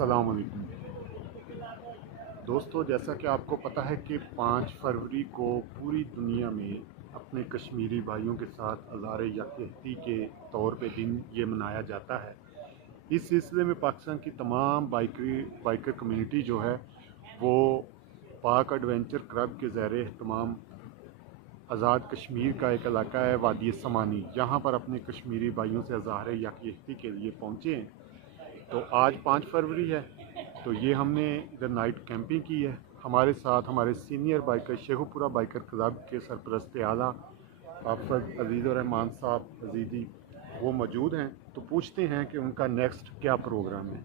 السلام علیکم دوستو، جیسا کہ آپ کو پتہ ہے کہ 5 فروری کو پوری دنیا میں اپنے کشمیری بھائیوں کے ساتھ اظہار یکجہتی کے طور پہ دن یہ منایا جاتا ہے۔ اس سلسلے میں پاکستان کی تمام بائکر کمیونٹی جو ہے وہ پاک ایڈونچر کلب کے زیر اہتمام آزاد کشمیر کا ایک علاقہ ہے وادی سمانی، یہاں پر اپنے کشمیری بھائیوں سے اظہار یکجہتی کے لیے پہنچے ہیں۔ تو آج 5 فروری ہے، تو یہ ہم نے ادھر نائٹ کیمپنگ کی ہے۔ ہمارے ساتھ ہمارے سینئر بائکر شیخو پورہ بائکر کلب کے سرپرست اعلیٰ آفت عزیز الرحمان صاحب عزیزی وہ موجود ہیں، تو پوچھتے ہیں کہ ان کا نیکسٹ کیا پروگرام ہے۔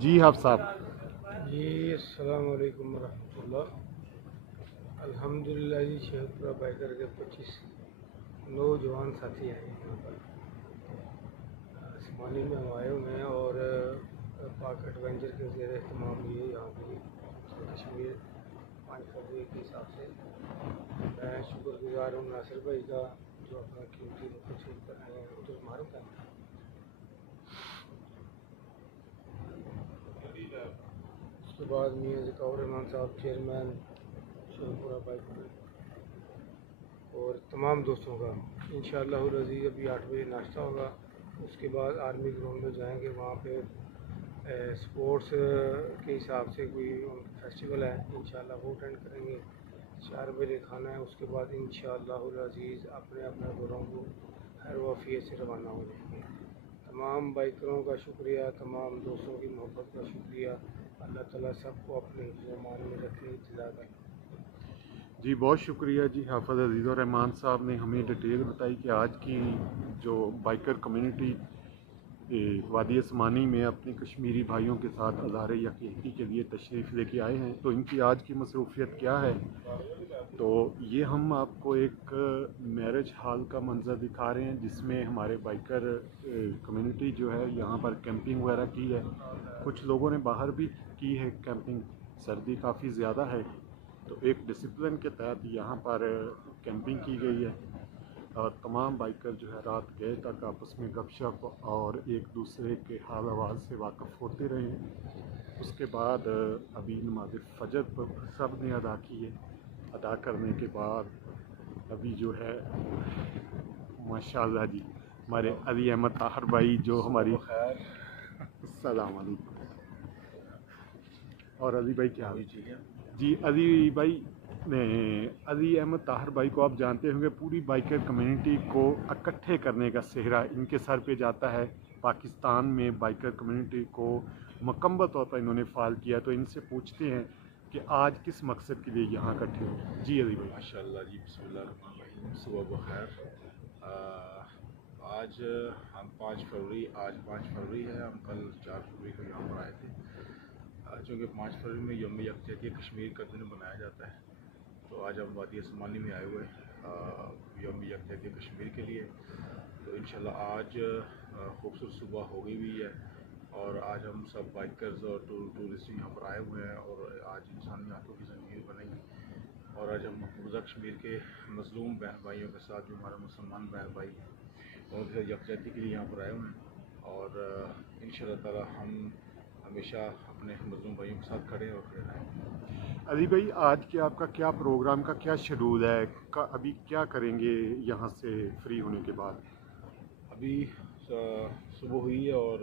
جی حافظ صاحب۔ جی السلام علیکم ورحمۃ اللہ۔ الحمدللہ جی، شیخو پورہ بائکر کے 25 نوجوان ساتھی آئے ہیں یہاں پر سمانی میں ہم آئے ہوئے ہیں، اور پاک ایڈونچر کے زیر اہتمام یہ یہاں پہ کشمیر 5 فروری کے حساب سے میں شکر گزار ہوں ناصر بھائی کا، جو اپنا قیمتی وقت چھوڑ کر آئے ہیں ادھر معروف ہے۔ اس کے بعد میاں ذکاور رحمان صاحب چیئرمین شیخو پورہ بائکر، اور تمام دوستوں کا انشاءاللہ العزیز ابھی 8 بجے ناشتہ ہوگا۔ اس کے بعد آرمی گراؤنڈ میں جائیں گے، وہاں پہ سپورٹس کے حساب سے کوئی فیسٹیول ہے انشاءاللہ وہ اٹینڈ کریں گے۔ 4 بجے کھانا ہے، اس کے بعد انشاءاللہ العزیز اپنے اپنے گھروں کو خیر و عافیت سے روانہ ہو جائیں گے۔ تمام بائکروں کا شکریہ، تمام دوستوں کی محبت کا شکریہ۔ اللہ تعالیٰ سب کو اپنے حفظ و امان میں رکھے، جزاک اللہ۔ جی بہت شکریہ جی، حافظ عزیز الرحمان صاحب نے ہمیں ڈیٹیل بتائی کہ آج کی جو بائکر کمیونٹی وادی سمانی میں اپنے کشمیری بھائیوں کے ساتھ اظہار یکجہتی کے لیے تشریف لے کے آئے ہیں، تو ان کی آج کی مصروفیت کیا ہے۔ تو یہ ہم آپ کو ایک میرج ہال کا منظر دکھا رہے ہیں، جس میں ہمارے بائکر کمیونٹی جو ہے یہاں پر کیمپنگ وغیرہ کی ہے۔ کچھ لوگوں نے باہر بھی کی ہے کیمپنگ، سردی کافی زیادہ ہے، تو ایک ڈسپلن کے تحت یہاں پر کیمپنگ کی گئی ہے، اور تمام بائکر جو ہے رات گئے تک آپس میں گپ شپ اور ایک دوسرے کے حال احوال سے واقف ہوتے رہے ہیں۔ اس کے بعد ابھی نماز فجر پر سب نے ادا کی ہے۔ ادا کرنے کے بعد ابھی جو ہے ماشاءاللہ جی ہمارے علی احمد طاہر بھائی جو ہماری السلام علیکم، اور علی بھائی کیا حال ہے؟ جی علی بھائی، علی احمد طاہر بھائی کو آپ جانتے ہوں گے، پوری بائکر کمیونٹی کو اکٹھے کرنے کا سہرا ان کے سر پہ جاتا ہے۔ پاکستان میں بائکر کمیونٹی کو مکمل طور پر انہوں نے فعال کیا، تو ان سے پوچھتے ہیں کہ آج کس مقصد کے لیے یہاں اکٹھے ہو۔ جی علی بھائی۔ ماشاءاللہ جی، بسم اللہ الرحمن الرحیم، صبح بخیر۔ آج ہم 5 فروری ہے، ہم کل 4 فروری کو یہاں پر آئے تھے۔ چونکہ 5 فروری میں یوم یکجہتی کشمیر کا دن منایا جاتا ہے، تو آج ہم وادی سمانی میں آئے ہوئے یوم یکجہتی کشمیر کے لیے۔ تو انشاءاللہ آج خوبصورت صبح ہو گئی ہوئی ہے، اور آج ہم سب بائکرز اور ٹورسٹ یہاں پر آئے ہوئے ہیں، اور آج انسانی ہاتھوں کی زنجیر بنے گی، اور آج ہم مقبوضہ کشمیر کے مظلوم بہن بھائیوں کے ساتھ جو ہمارا مسلمان بہن بھائی ان کے یکجہتی کے لیے یہاں پر آئے ہوئے ہیں، اور انشاءاللہ تعالی ہم ہمیشہ اپنے مظلوم بھائیوں کے ساتھ کھڑے اور کھڑے رہیں گے۔ علی بھائی، آج کے آپ کا کیا پروگرام کا کیا شیڈول ہے؟ ابھی کیا کریں گے یہاں سے فری ہونے کے بعد؟ ابھی صبح ہوئی ہے، اور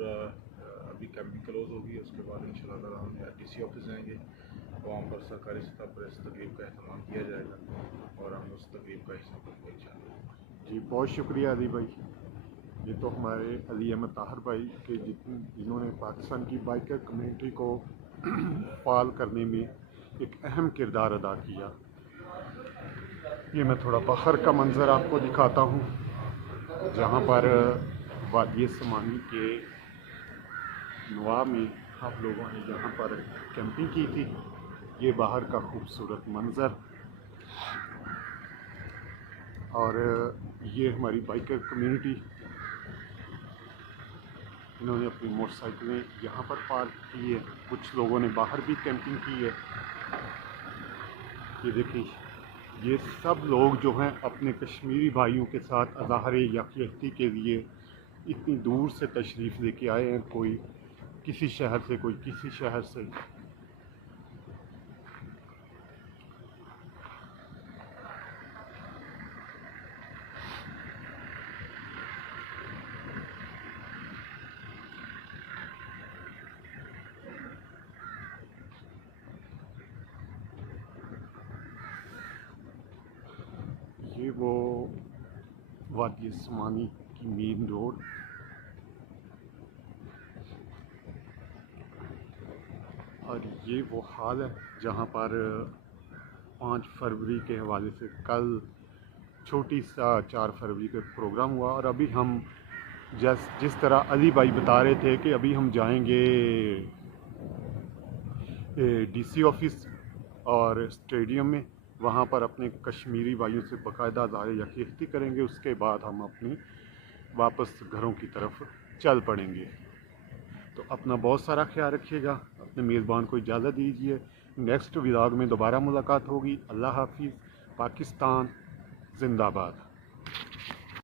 ابھی کیمپنگ کلوز ہوگی، اس کے بعد انشاءاللہ تعالی ہم ڈی سی آفس جائیں گے، وہاں پر سرکاری سطح پر اس تقریب کا اہتمام کیا جائے گا، اور ہم اس تقریب کا حصہ بنیں گے انشاءاللہ۔ جی بہت شکریہ علی بھائی۔ یہ تو ہمارے علی احمد طاہر بھائی کے جنہوں نے پاکستان کی بائکر کمیونٹی کو فعال کرنے میں ایک اہم کردار ادا کیا۔ یہ میں تھوڑا باہر کا منظر آپ کو دکھاتا ہوں، جہاں پر وادی سمانی کے نواح میں آپ لوگوں نے جہاں پر کیمپنگ کی تھی، یہ باہر کا خوبصورت منظر، اور یہ ہماری بائکر کمیونٹی، انہوں نے اپنی موٹر سائیکلیں یہاں پر پارک کی ہے، کچھ لوگوں نے باہر بھی کیمپنگ کی ہے۔ یہ دیکھیں، یہ سب لوگ جو ہیں اپنے کشمیری بھائیوں کے ساتھ اظہار یکجہتی کے لیے اتنی دور سے تشریف لے کے آئے ہیں۔ کوئی کسی شہر سے کوئی کسی شہر سے. یہ وہ وادی عثمانی کی مین روڈ. اور یہ وہ حال ہے جہاں پر 5 فروری کے حوالے سے کل چھوٹی سا 4 فروری کا پروگرام ہوا. اور ابھی ہم جس طرح علی بھائی بتا رہے تھے کہ ابھی ہم جائیں گے ڈی سی آفس اور اسٹیڈیم میں، وہاں پر اپنے کشمیری بھائیوں سے باقاعدہ اظہار یکجہتی کریں گے. اس کے بعد ہم اپنی واپس گھروں کی طرف چل پڑیں گے. تو اپنا بہت سارا خیال رکھیے گا. اپنے میزبان کو اجازت دیجیے. نیکسٹ ولاگ میں دوبارہ ملاقات ہوگی. اللہ حافظ. پاکستان زندہ باد.